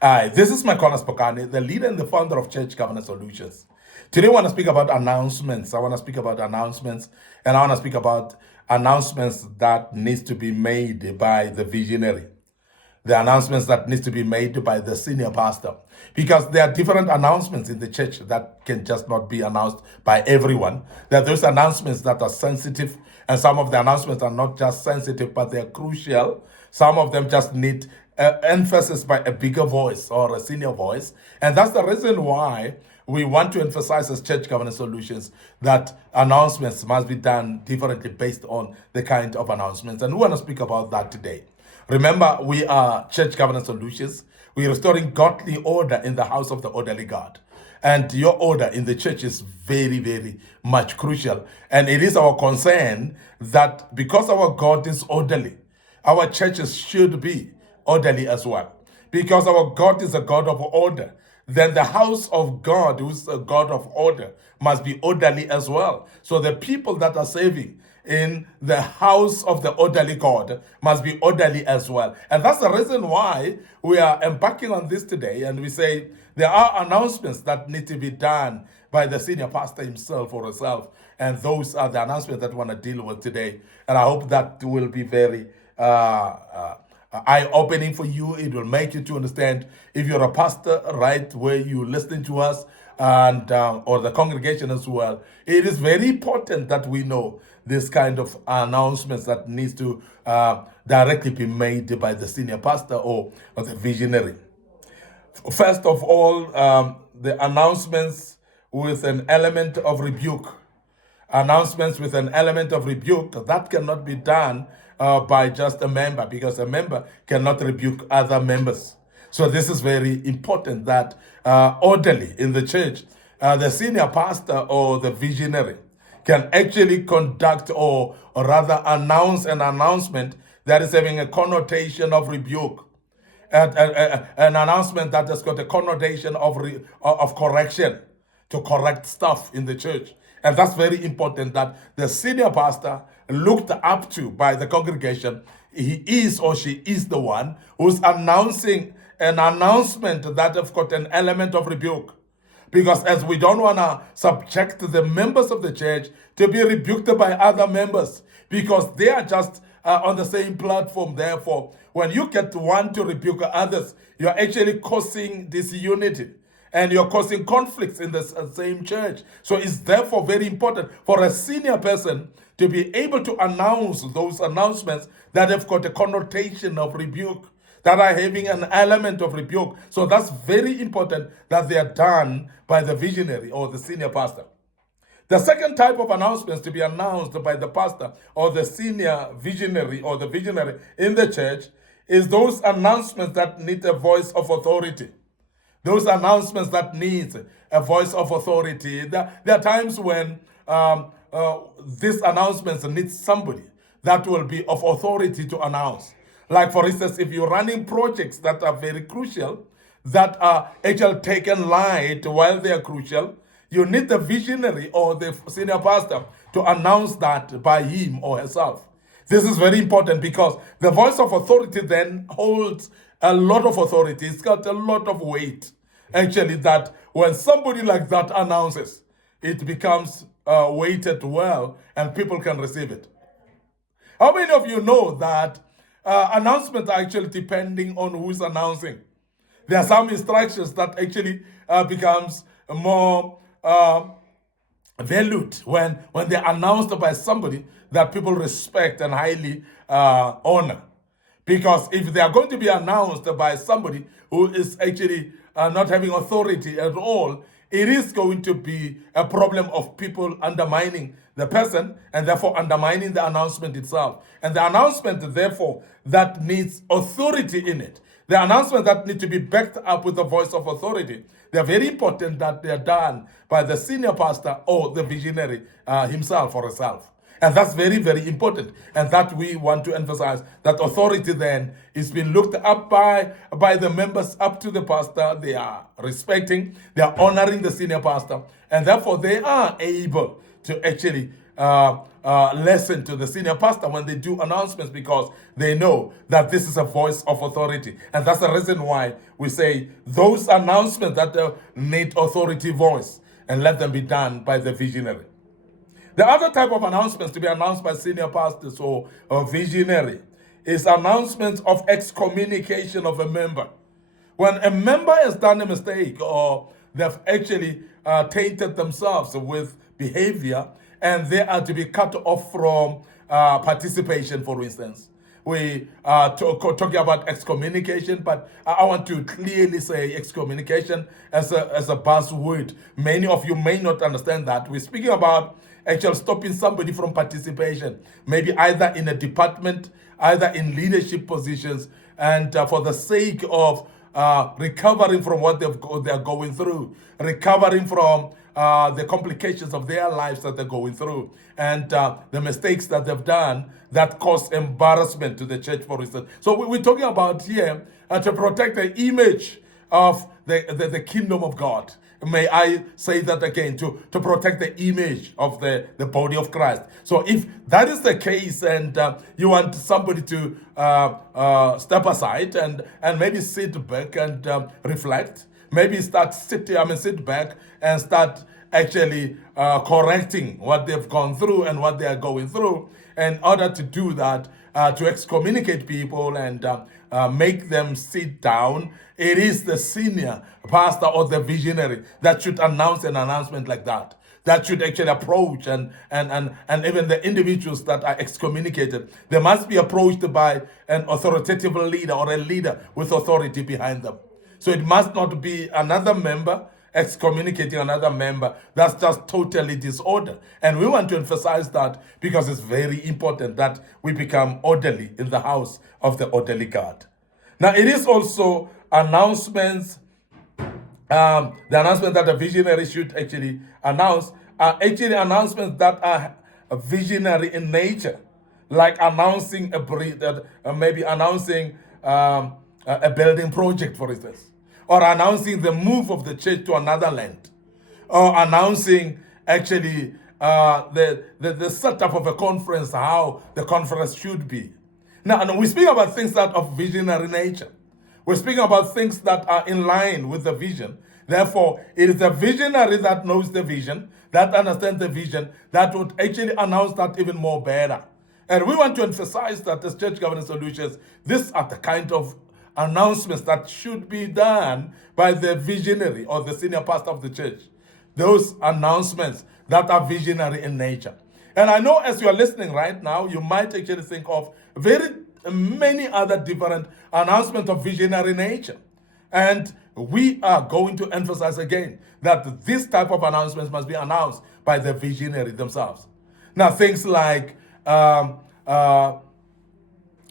Hi, this is MIcornus Phokane, the leader and the founder of Church Governance Solutions. Today, I want to speak about announcements. I want to speak about announcements, and I want to speak about announcements that needs to be made by the visionary. The announcements that needs to be made by the senior pastor, because there are different announcements in the church that can just not be announced by everyone. There are those announcements that are sensitive, and some of the announcements are not just sensitive, but they're crucial. Some of them just need emphasis by a bigger voice or a senior voice, and that's the reason why we want to emphasize as Church Governance Solutions that announcements must be done differently based on the kind of announcements, and we want to speak about that today. Remember, we are Church Governance Solutions. We are restoring godly order in the house of the orderly God. And your order in the church is very, very much crucial. And it is our concern that because our God is orderly, our churches should be orderly as well. Because our God is a God of order, then the house of God, who is a God of order, must be orderly as well. So the people that are saving in the house of the orderly God must be orderly as well. And that's the reason why we are embarking on this today. And we say there are announcements that need to be done by the senior pastor himself or herself. And those are the announcements that we want to deal with today. And I hope that will be very eye-opening for you. It will make you to understand, if you're a pastor right where you listening to us, and or the congregation as well, it is very important that we know this kind of announcements that needs to directly be made by the senior pastor or the visionary. First of all, the announcements with an element of rebuke. Announcements with an element of rebuke, that cannot be done by just a member, because a member cannot rebuke other members. So this is very important that orderly in the church, the senior pastor or the visionary can actually conduct or rather announce an announcement that is having a connotation of rebuke. An announcement that has got a connotation of correction, to correct stuff in the church. And that's very important, that the senior pastor looked up to by the congregation, he is or she is the one who's announcing an announcement that have got an element of rebuke. Because as we don't want to subject the members of the church to be rebuked by other members, because they are just on the same platform. Therefore, when you get one to rebuke others, you're actually causing disunity and you're causing conflicts in the same church. So it's therefore very important for a senior person to be able to announce those announcements that have got a connotation of rebuke, that are having an element of rebuke. So that's very important that they are done by the visionary or the senior pastor. The second type of announcements to be announced by the pastor or the senior visionary or the visionary in the church is those announcements that need a voice of authority. Those announcements that need a voice of authority. There are times when these announcements need somebody that will be of authority to announce. Like, for instance, if you're running projects that are very crucial, that are actually taken light while they are crucial, you need the visionary or the senior pastor to announce that by him or herself. This is very important because the voice of authority then holds a lot of authority. It's got a lot of weight. Actually, that when somebody like that announces, it becomes weighted well and people can receive it. How many of you know that announcements are actually depending on who's announcing? There are some instructions that actually becomes more valued when they're announced by somebody that people respect and highly honor. Because if they are going to be announced by somebody who is actually not having authority at all, it is going to be a problem of people undermining the person and therefore undermining the announcement itself. And the announcement, therefore, that needs authority in it. The announcement that need to be backed up with a voice of authority. They're very important that they're done by the senior pastor or the visionary himself or herself. And that's very, very important. And that we want to emphasize, that authority then is being looked up by the members up to the pastor. They are respecting, they are honoring the senior pastor, and therefore they are able to actually lesson to the senior pastor when they do announcements, because they know that this is a voice of authority. And that's the reason why we say those announcements that need authority voice, and let them be done by the visionary. The other type of announcements to be announced by senior pastors or visionary is announcements of excommunication of a member. When a member has done a mistake, or they've actually tainted themselves with behavior, and they are to be cut off from participation, for instance. We are talking about excommunication, but I want to clearly say excommunication as a buzzword. Many of you may not understand that. We're speaking about actually stopping somebody from participation, maybe either in a department, either in leadership positions, and for the sake of recovering from what they're going through, recovering from the complications of their lives that they're going through, and the mistakes that they've done that cause embarrassment to the church, for instance. So we're talking about here to protect the image of the kingdom of God. May I say that again, to protect the image of the body of Christ. So if that is the case, and you want somebody to step aside and maybe sit back and reflect, maybe sit back and start actually correcting what they've gone through and what they are going through. In order to do that, to excommunicate people and make them sit down, it is the senior pastor or the visionary that should announce an announcement like that. That should actually approach, and even the individuals that are excommunicated, they must be approached by an authoritative leader or a leader with authority behind them. So it must not be another member excommunicating another member. That's just totally disorder. And we want to emphasize that because it's very important that we become orderly in the house of the orderly God. Now, it is also announcements, the announcement that a visionary should actually announce are actually announcements that are visionary in nature, like announcing maybe announcing a building project, for instance, or announcing the move of the church to another land, or announcing actually the setup of a conference, how the conference should be. Now, we speak about things that are of visionary nature. We're speaking about things that are in line with the vision. Therefore, it is the visionary that knows the vision, that understands the vision, that would actually announce that even more better. And we want to emphasize that as Church Governance Solutions, these are the kind of announcements that should be done by the visionary or the senior pastor of the church. Those announcements that are visionary in nature. And I know as you are listening right now, you might actually think of very many other different announcements of visionary nature. And we are going to emphasize again that this type of announcements must be announced by the visionary themselves. Now, things like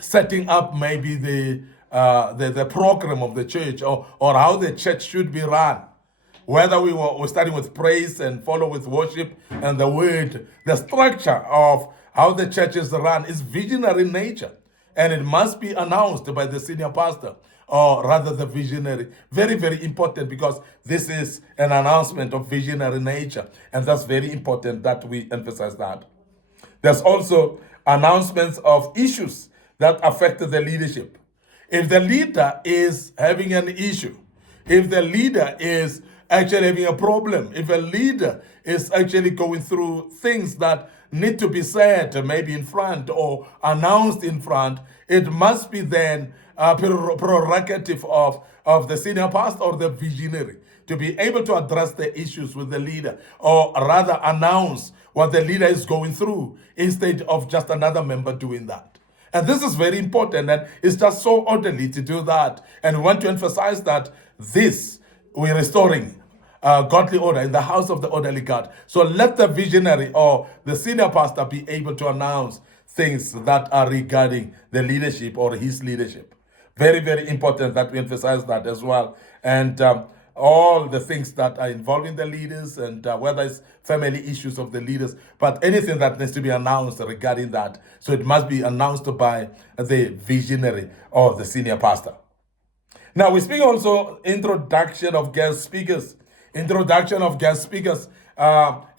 setting up maybe the program of the church, or how the church should be run. Whether we're starting with praise and follow with worship and the word, the structure of how the church is run is visionary in nature. And it must be announced by the senior pastor, or rather the visionary. Very, very important, because this is an announcement of visionary nature. And that's very important that we emphasize that. There's also announcements of issues that affect the leadership. If the leader is having an issue, if the leader is actually having a problem, if a leader is actually going through things that need to be said maybe in front or announced in front, it must be then a prerogative of the senior pastor or the visionary to be able to address the issues with the leader, or rather announce what the leader is going through instead of just another member doing that. And this is very important, and it's just so orderly to do that. And we want to emphasize that we're restoring godly order in the house of the orderly God. So let the visionary or the senior pastor be able to announce things that are regarding the leadership or his leadership. Very, very important that we emphasize that as well. And all the things that are involving the leaders, and whether it's family issues of the leaders, but anything that needs to be announced regarding that. So it must be announced by the visionary or the senior pastor. Now we speak also introduction of guest speakers. Introduction of guest speakers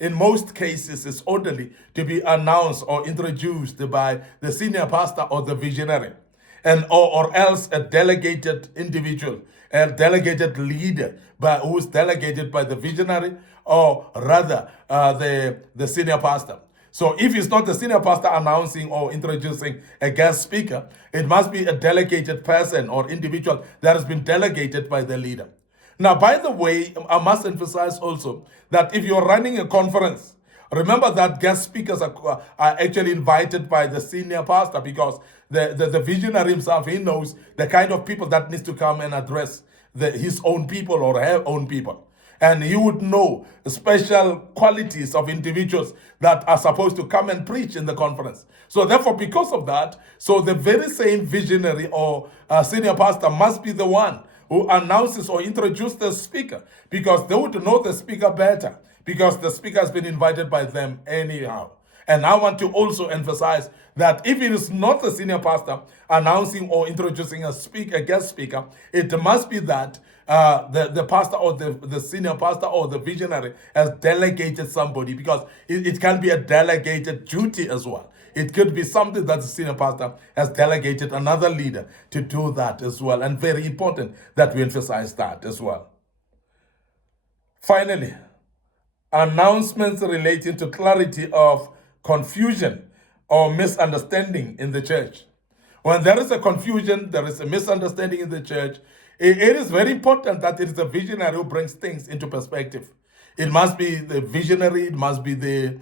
in most cases, it's orderly to be announced or introduced by the senior pastor or the visionary, and or else a delegated individual, a delegated leader, who's delegated by the visionary, or rather the senior pastor. So if it's not the senior pastor announcing or introducing a guest speaker, it must be a delegated person or individual that has been delegated by the leader. Now, by the way, I must emphasize also that if you're running a conference, remember that guest speakers are actually invited by the senior pastor, because the visionary himself, he knows the kind of people that needs to come and address his own people or her own people. And he would know special qualities of individuals that are supposed to come and preach in the conference. So therefore, because of that, so the very same visionary or senior pastor must be the one who announces or introduces the speaker, because they would know the speaker better, because the speaker has been invited by them anyhow. And I want to also emphasize that if it is not the senior pastor announcing or introducing a guest speaker, it must be that the pastor or the senior pastor or the visionary has delegated somebody, because it can be a delegated duty as well. It could be something that the senior pastor has delegated another leader to do that as well. And very important that we emphasize that as well. Finally, announcements relating to clarity of confusion or misunderstanding in the church. When there is a confusion, there is a misunderstanding in the church, it is very important that it is the visionary who brings things into perspective. It must be the visionary, it must be the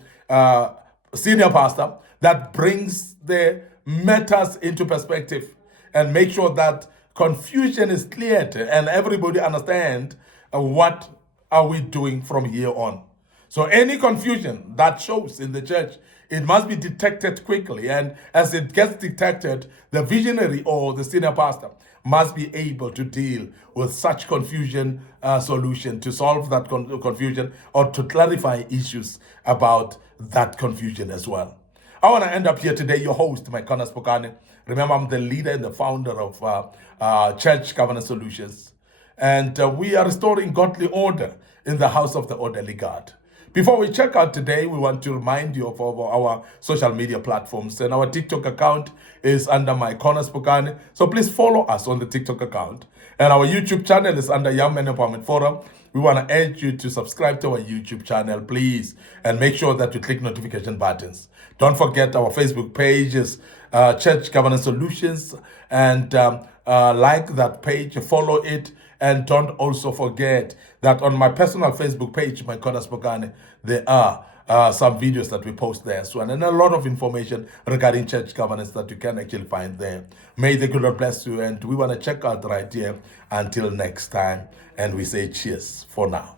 senior pastor that brings the matters into perspective and make sure that confusion is cleared and everybody understand what are we doing from here on. So any confusion that shows in the church, it must be detected quickly. And as it gets detected, the visionary or the senior pastor must be able to deal with such confusion solution, to solve that confusion or to clarify issues about that confusion as well. I want to end up here today, your host, MIcornus Phokane. Remember, I'm the leader and the founder of Church Governance Solutions. And we are restoring godly order in the house of the orderly God. Before we check out today, we want to remind you of our social media platforms. And our TikTok account is under MIcornus Phokane. So please follow us on the TikTok account. And our YouTube channel is under Young Men Empowerment Forum. We want to urge you to subscribe to our YouTube channel, please. And make sure that you click notification buttons. Don't forget our Facebook page is Church Governance Solutions. And like that page, follow it. And don't also forget that on my personal Facebook page, MIcornus Phokane, there are some videos that we post there as well, and a lot of information regarding church governance that you can actually find there. May the good Lord bless you, and we want to check out right here. Until next time, and we say cheers for now.